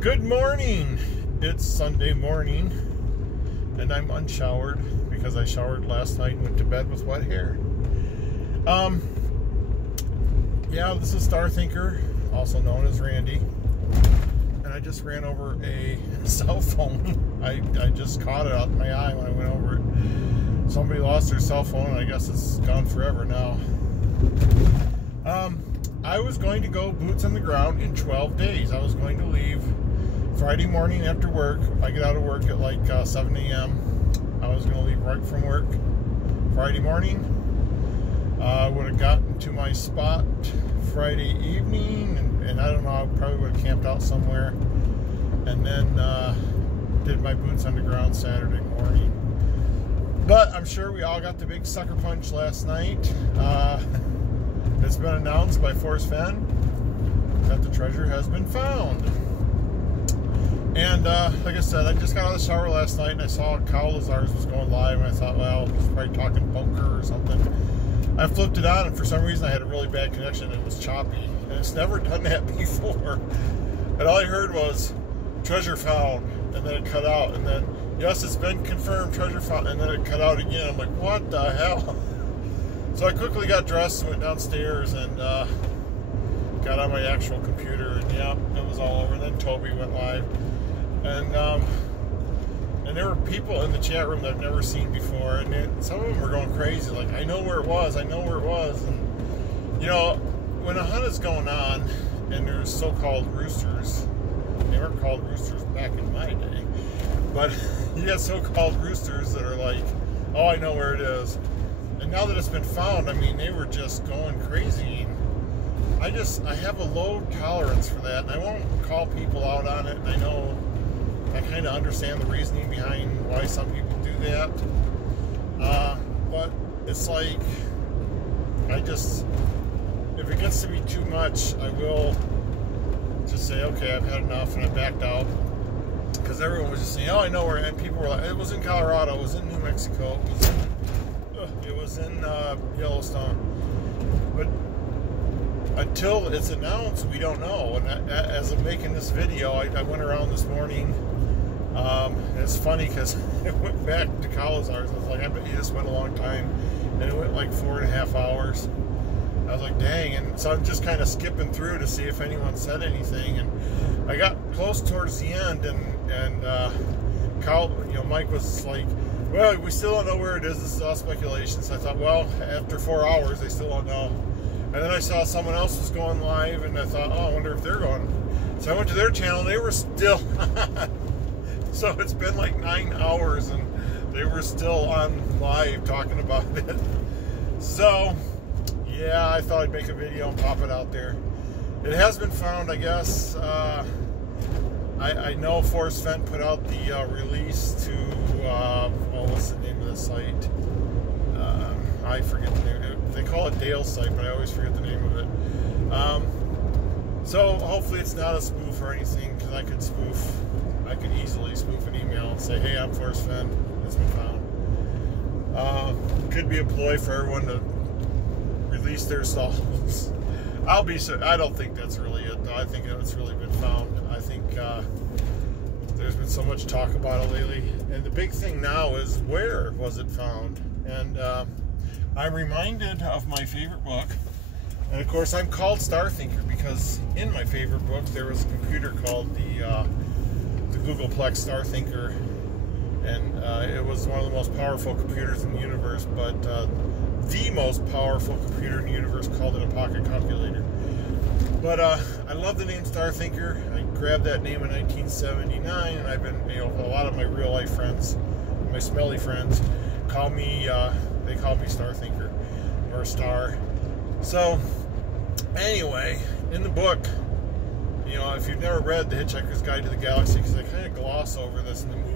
Good morning. It's Sunday morning and I'm unshowered because I showered last night and went to bed with wet hair. Yeah, this is Star Thinker, also known as Randy, and I just ran over a cell phone. I just caught it out of my eye when I went over it. Somebody lost their cell phone and I guess it's gone forever now. I was going to go boots on the ground in 12 days. I was going to leave Friday morning after work. I get out of work at like 7 a.m. I was going to leave right from work Friday morning. I would have gotten to my spot Friday evening, and I don't know, I probably would have camped out somewhere, and then did my boots on the ground Saturday morning. But I'm sure we all got the big sucker punch last night. It's been announced by Forrest Fenn that the treasure has been found. And like I said, I just got out of the shower last night and I saw Kyle Lazar's was going live, and I thought, well, he's probably talking bunker or something. I flipped it on, and for some reason I had a really bad connection. It was choppy, and it's never done that before. And all I heard was treasure found, and then it cut out, and then yes, it's been confirmed, treasure found, and then it cut out again. I'm like, what the hell? So I quickly got dressed, went downstairs, and got on my actual computer, and yeah, it was all over. And then Toby went live, and there were people in the chat room that I've never seen before, and some of them were going crazy, like, I know where it was, I know where it was. And you know, when a hunt is going on, and there's so-called roosters, they weren't called roosters back in my day, but you got so-called roosters that are like, oh, I know where it is. And now that it's been found, I mean, they were just going crazy. I have a low tolerance for that, and I won't call people out on it. And I know, I kind of understand the reasoning behind why some people do that. But it's like, if it gets to be too much, I will just say, okay, I've had enough, and I backed out. Because everyone was just saying, oh, I know where, and people were like, it was in Colorado, it was in New Mexico, it was in Yellowstone. But until it's announced, we don't know. And as I'm making this video, I went around this morning. And it's funny because it went back to Calazars. I was like, I bet you this went a long time. And it went like 4.5 hours. I was like, dang. And so I'm just kind of skipping through to see if anyone said anything. And I got close towards the end, and Kyle, Mike was like, well, we still don't know where it is. This is all speculation. So I thought, well, after 4 hours, they still don't know. And then I saw someone else was going live, and I thought, oh, I wonder if they're going. So I went to their channel, and they were still on. So it's been like 9 hours, and they were still on live talking about it. So, yeah, I thought I'd make a video and pop it out there. It has been found, I guess. I know Forrest Fenn put out the release to, what's the name of the site? I forget the name. They call it Dale's site, but I always forget the name of it. So hopefully it's not a spoof or anything, because I could easily spoof an email and say, hey, I'm Forrest Fenn, it's been found. Could be a ploy for everyone to release their stalls. I don't think that's really it, though. I think it's really been found. I think there's been so much talk about it lately, and the big thing now is, where was it found? And I'm reminded of my favorite book, and of course I'm called Star Thinker because in my favorite book there was a computer called the Googleplex Star Thinker, and it was one of the most powerful computers in the universe, but the most powerful computer in the universe called it a pocket calculator. But I love the name Star Thinker. I grabbed that name in 1979, and I've been, a lot of my real life friends, my smelly friends, call me Star Thinker, or Star. So anyway, in the book, if you've never read The Hitchhiker's Guide to the Galaxy, because they kind of gloss over this in the movie,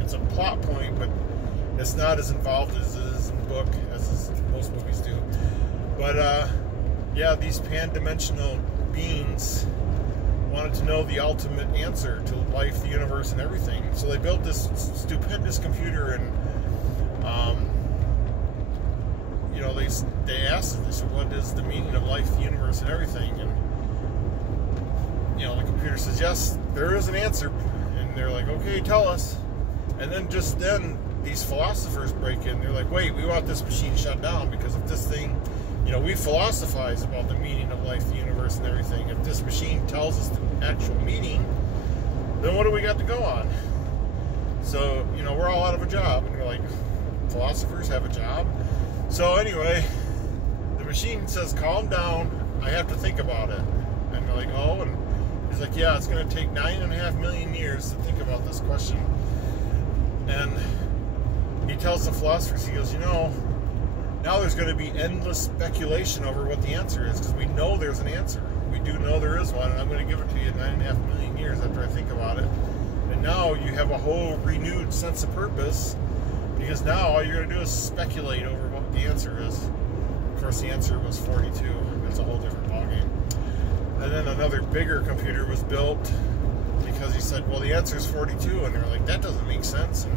it's a plot point, but it's not as involved as it is in the book, as most movies do. But yeah, these pan-dimensional beings wanted to know the ultimate answer to life, the universe, and everything. So they built this stupendous computer, and they asked us, they said, what is the meaning of life, the universe, and everything? And the computer says, yes, there is an answer. And they're like, okay, tell us. And then just then, these philosophers break in. They're like, wait, we want this machine shut down because if this thing, we philosophize about the meaning of life, the universe, and everything. If this machine tells us the actual meaning, then what do we got to go on? So, we're all out of a job. And we're like, philosophers have a job? So anyway, the machine says, calm down. I have to think about it. And they're like, oh, and he's like, yeah, it's going to take 9.5 million years to think about this question. And he tells the philosophers, he goes, now there's going to be endless speculation over what the answer is, because we know there's an answer. We do know there is one, and I'm going to give it to you in 9.5 million years after I think about it. And now you have a whole renewed sense of purpose, because now all you're going to do is speculate over what the answer is. Of course, the answer was 42. That's a whole different ballgame. And then another bigger computer was built because he said, well, the answer is 42. And they're like, that doesn't make sense. And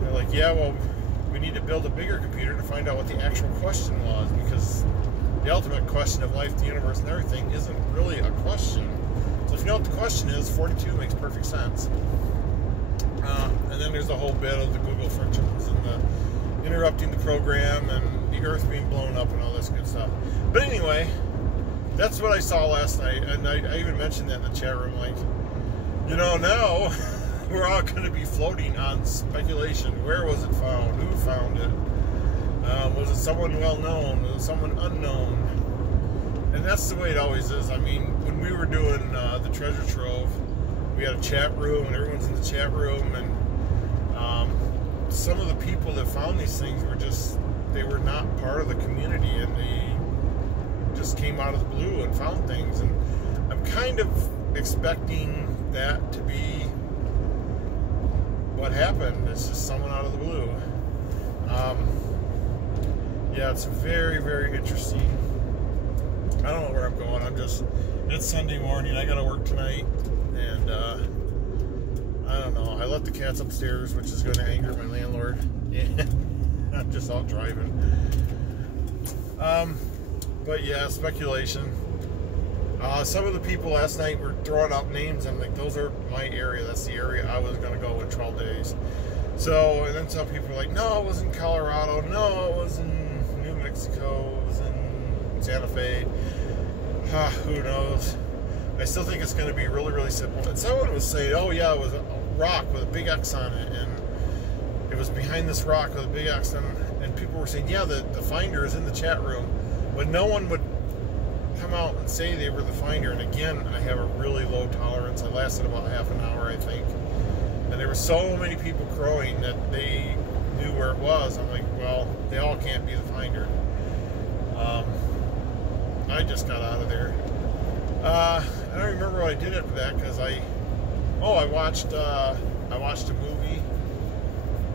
they're like, yeah, well, we need to build a bigger computer to find out what the actual question was, because the ultimate question of life, the universe, and everything isn't really a question. So if you know what the question is, 42 makes perfect sense. And then there's the whole bit of the Google frictions and the interrupting the program and the Earth being blown up and all this good stuff. But anyway, that's what I saw last night, and I even mentioned that in the chat room, like, now we're all going to be floating on speculation. Where was it found? Who found it? Was it someone well-known? Was it someone unknown? And that's the way it always is. I mean, when we were doing the treasure trove, we had a chat room, and everyone's in the chat room, and some of the people that found these things they were not part of the community, and they just came out of the blue and found things. And I'm kind of expecting that to be what happened. It's just someone out of the blue. Yeah, it's very, very interesting. I don't know where I'm going. It's Sunday morning. I got to work tonight. And, I don't know. I let the cats upstairs, which is going to anger my landlord. Yeah. I'm just out driving. But yeah, speculation. Some of the people last night were throwing out names. I'm like, those are my area. That's the area I was going to go in 12 days. So, and then some people were like, no, it was in Colorado. No, it was in New Mexico. It was in Santa Fe. Who knows? I still think it's going to be really, really simple. And someone was saying, oh yeah, it was a rock with a big X on it. And it was behind this rock with a big X on it. And people were saying, yeah, the finder is in the chat room. But no one would come out and say they were the finder. And again, I have a really low tolerance. I lasted about half an hour, I think. And there were so many people crowing that they knew where it was. I'm like, well, they all can't be the finder. I just got out of there. I don't remember what I did after that, because I watched a movie.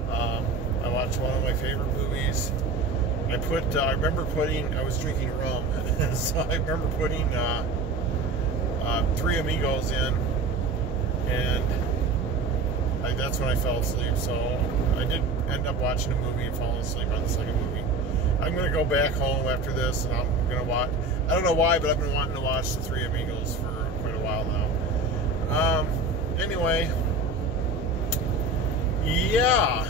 I watched one of my favorite movies. I was drinking rum, so I remember putting Three Amigos in, and that's when I fell asleep. So I did end up watching a movie and falling asleep on the second movie. I'm going to go back home after this, and I'm going to watch, I don't know why, but I've been wanting to watch the Three Amigos for quite a while now. Anyway, yeah.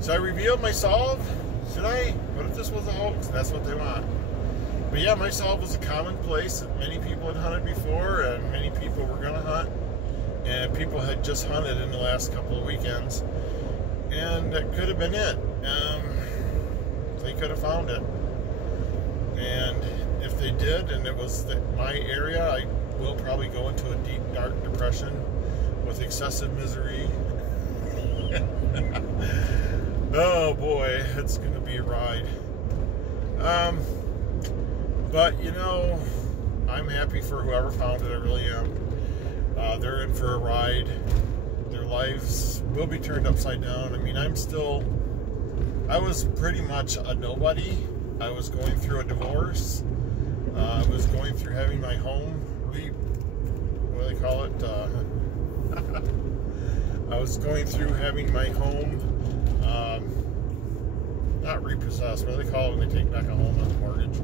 So I revealed my solve. Should I? What if this was a hoax? That's what they want. But yeah, my solve was a common place that many people had hunted before, and many people were going to hunt. And people had just hunted in the last couple of weekends. And that could have been it. They could have found it. And if they did, and it was my area, I will probably go into a deep, dark depression with excessive misery. Oh boy, it's going to be a ride. But I'm happy for whoever found it. I really am. They're in for a ride. Their lives will be turned upside down. I mean, I was pretty much a nobody. I was going through a divorce. I was going through having my home what do they call it? I was going through having my home not repossessed. What do they call it when they take back a home on the mortgage?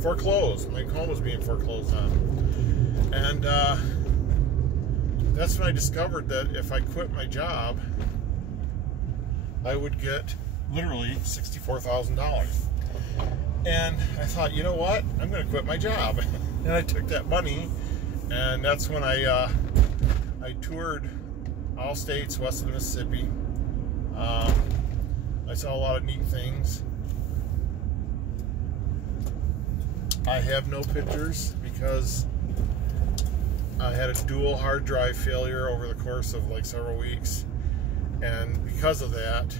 foreclosed. My home was being foreclosed on. And that's when I discovered that if I quit my job, I would get literally $64,000. And I thought, you know what? I'm going to quit my job. And I took that money, and that's when I toured all states west of the Mississippi. I saw a lot of neat things. I have no pictures because I had a dual hard drive failure over the course of like several weeks, and because of that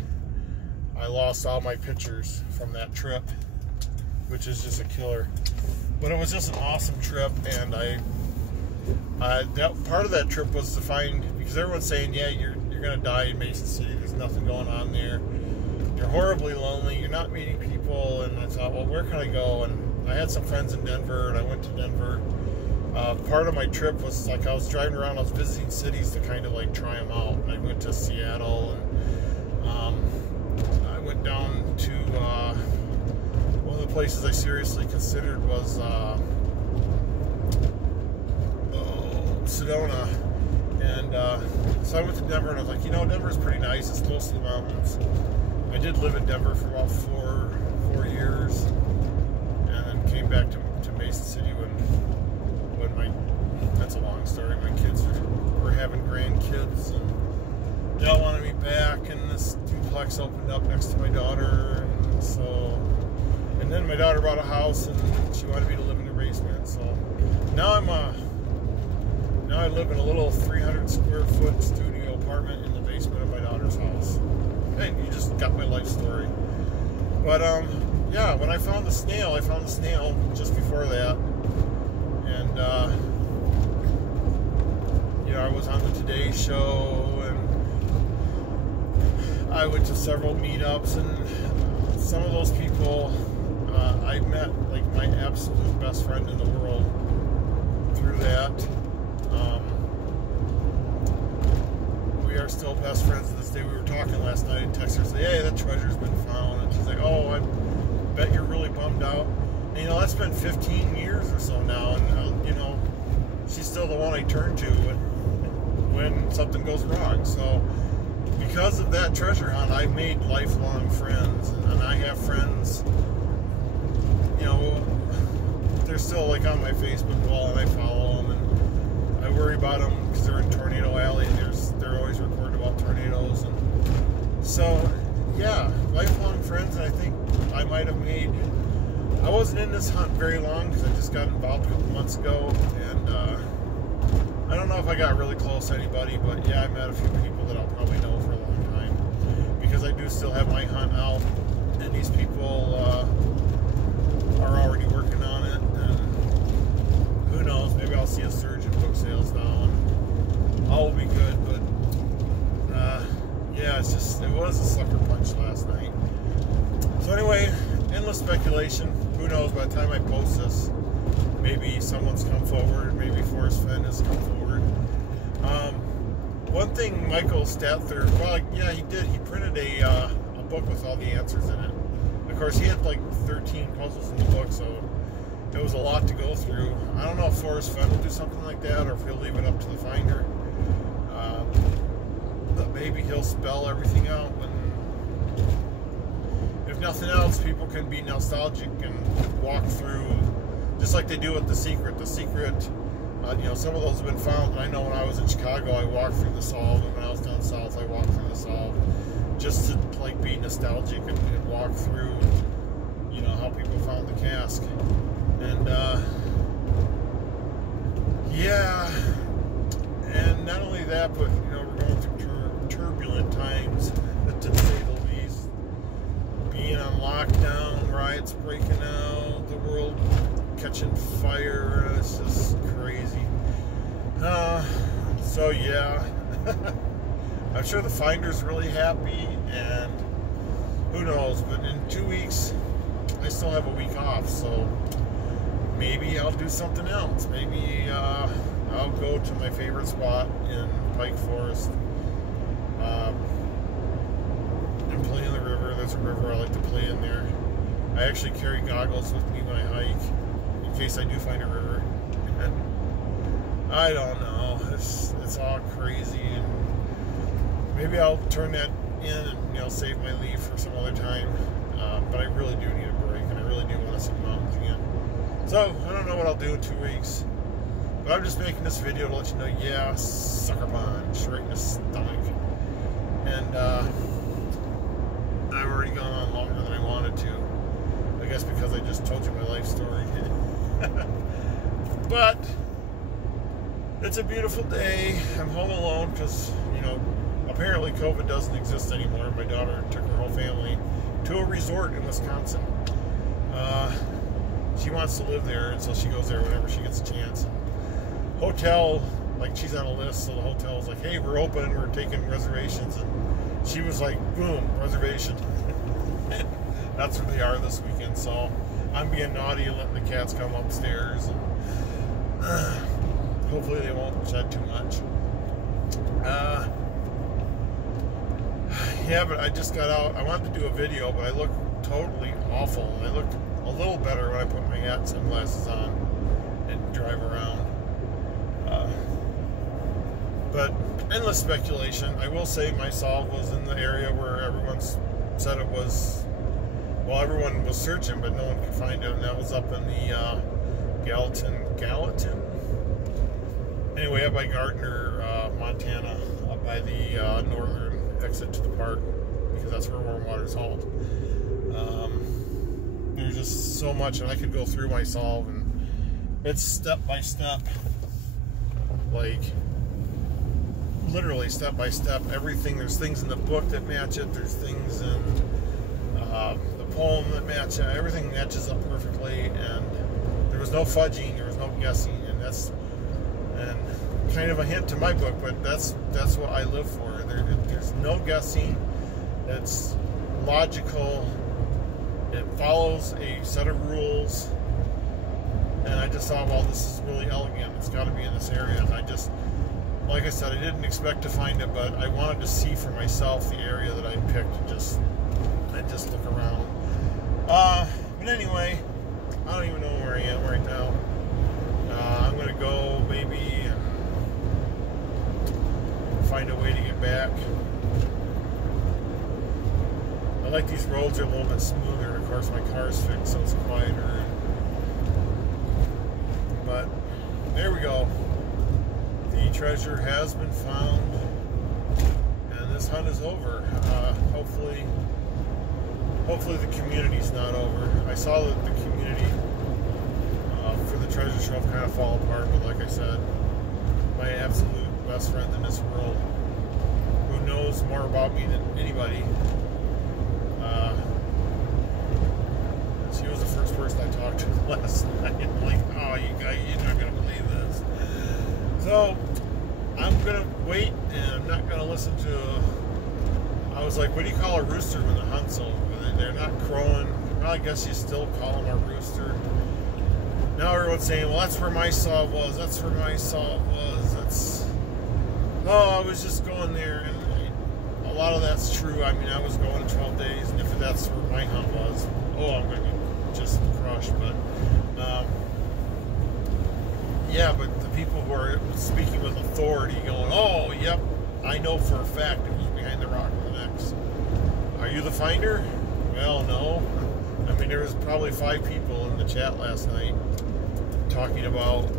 I lost all my pictures from that trip, which is just a killer. But it was just an awesome trip, and that part of that trip was to find, because everyone's saying, yeah, you're gonna die in Mason City, there's nothing going on there, you're horribly lonely, you're not meeting people. And I thought, well, where can I go? And I had some friends in Denver, and I went to Denver. Part of my trip was like I was driving around, I was visiting cities to kind of like try them out. And I went to Seattle, and I went down to one of the places I seriously considered was Sedona. And so I went to Denver, and I was like, you know, Denver's pretty nice, it's close to the mountains. I did live in Denver for about four years, and then came back to Mason City when that's a long story. My kids were having grandkids, and Dell wanted me back, and this duplex opened up next to my daughter, and then my daughter bought a house, and she wanted me to live in the basement. So now I live in a little 300 square foot studio apartment in the basement of my daughter's house. Hey, you just got my life story. But yeah, when I found the snail just before that, and you know, I was on the Today Show, and I went to several meetups, and some of those people I met, like my absolute best friend in the world through that. We are still best friends to this day. We were talking last night and texted her, say, hey, that treasure's been found. And she's like, oh, I bet you're really bummed out. And, you know, that's been 15 years or so now, and you know, she's still the one I turn to when something goes wrong. So because of that treasure hunt, I've made lifelong friends, and I have friends, you know, they're still like on my Facebook wall, and I follow them, and I worry about them because they're in Tornado Alley, and they're always recording about tornadoes. And so yeah, lifelong friends. And I think I might have made, I wasn't in this hunt very long because I just got involved a couple months ago, and I don't know if I got really close to anybody, but yeah, I met a few people that I'll probably know for a long time, because I do still have my hunt out, and these people are already working on it, and who knows, maybe I'll see a surge in book sales now, and all will be good. But yeah, it was a sucker punch last night. So anyway, endless speculation. Who knows, by the time I post this, maybe someone's come forward, maybe Forrest Fenn has come forward. One thing Michael Stather, well, yeah, he did. He printed a book with all the answers in it. Of course, he had like 13 puzzles in the book, so it was a lot to go through. I don't know if Forrest Fenn will do something like that, or if he'll leave it up to the finder. But maybe he'll spell everything out, and if nothing else, people can be nostalgic and walk through, just like they do with The Secret. The Secret, you know, some of those have been found, and I know when I was in Chicago, I walked through the Solve, and when I was down south, I walked through the Solve, just to like be nostalgic and walk through, you know, how people found the cask. And yeah, and not only that, but you know, we're going through turbulent times, to say the least. Being on lockdown, riots breaking out, the world catching fire, it's just crazy. So yeah, I'm sure the finder's really happy, and who knows, but in 2 weeks I still have a week off, so maybe I'll do something else. Maybe I'll go to my favorite spot in Pike Forest and play in the river. There's a river I like to play in there. I actually carry goggles with me when I hike. case I do find a river. I don't know. It's all crazy, and maybe I'll turn that in and save my leave for some other time. But I really do need a break, and I really do want to see the mountains again. So I don't know what I'll do in 2 weeks, but I'm just making this video to let you know. Yeah, sucker punch right in the stomach, and I've already gone on longer than I wanted to. I guess because I just told you my life story. But it's a beautiful day. I'm home alone because, apparently COVID doesn't exist anymore. My daughter took her whole family to a resort in Wisconsin. She wants to live there, and so she goes there whenever she gets a chance. Hotel, like, she's on a list, so the hotel's like, hey, we're open, we're taking reservations, and she was like, boom, reservation. That's where they are this weekend, so I'm being naughty and letting the cats come upstairs, and hopefully they won't shed too much. Yeah, but I just got out. I wanted to do a video, but I look totally awful. I look a little better when I put my hat and sunglasses on and drive around. But endless speculation. I will say my solve was in the area where everyone said it was. Well, everyone was searching, but no one could find it, and that was up in the Gallatin? Anyway, up by Gardner, Montana, up by the northern exit to the park, because that's where warm water's hauled. There's just so much, and I could go through my solve, and it's step by step, like literally step by step. Everything. There's things in the book that match it. There's things in the poem that match it. Everything matches up perfectly, and there was no fudging. There was no guessing, and that's kind of a hint to my book, but that's what I live for. There's no guessing. It's logical. It follows a set of rules, and I just thought, well, this is really elegant. It's got to be in this area. And I just, like I said, I didn't expect to find it, but I wanted to see for myself the area that I picked. And just look around. But anyway, I don't even know where I am right now. I'm gonna go maybe and find a way to get back. I like these roads are a little bit smoother. Of course, my car's fixed, so it's quieter. But there we go. The treasure has been found, and this hunt is over. Hopefully the community's not over. I saw that the community for the treasure trove kind of fall apart, but like I said, my absolute best friend in this world, who knows more about me than anybody, she was the first person I talked to last night. I'm like, oh, you're not gonna believe this. So I'm gonna wait, and I'm not gonna listen to. I was like, what do you call a rooster when the hunt's over? They're not crowing. Well, I guess you still call them a rooster. Now everyone's saying, well, that's where my saw was. That's where my saw was. I was just going there, and a lot of that's true. I mean, I was going 12 days, and if that's where my hunt was, I'm going to be just crushed. But yeah, but the people who are speaking with authority, going, oh, yep, I know for a fact it was behind the rock in the X. Are you the finder? Well, no. I mean, there was probably 5 people in the chat last night talking about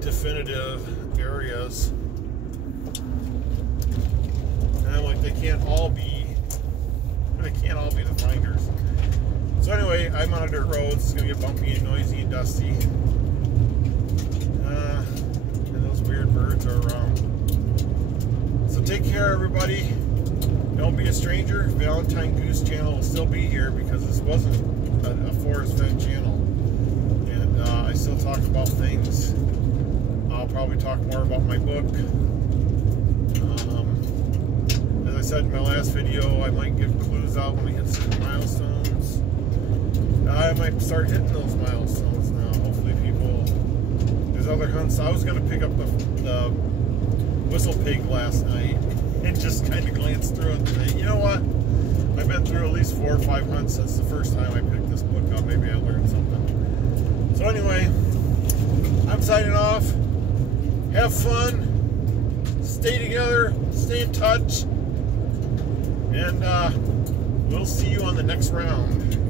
definitive areas, and I'm like, they can't all be the finders. So anyway, I'm on a dirt road. It's gonna get bumpy and noisy and dusty, and those weird birds are around. So take care, everybody. Don't be a stranger. Valentine Goose channel will still be here because this wasn't a forest fed channel, and I still talk about things. I'll probably talk more about my book. As I said in my last video, I might give clues out when I hit certain milestones. I might start hitting those milestones now. Hopefully there's other hunts. I was going to pick up the whistle pig last night and just kind of glance through it and say, you know what? I've been through at least 4 or 5 hunts since the first time I picked this book up. Maybe I learned something. anyway, I'm signing off. Have fun. Stay together. Stay in touch. And we'll see you on the next round.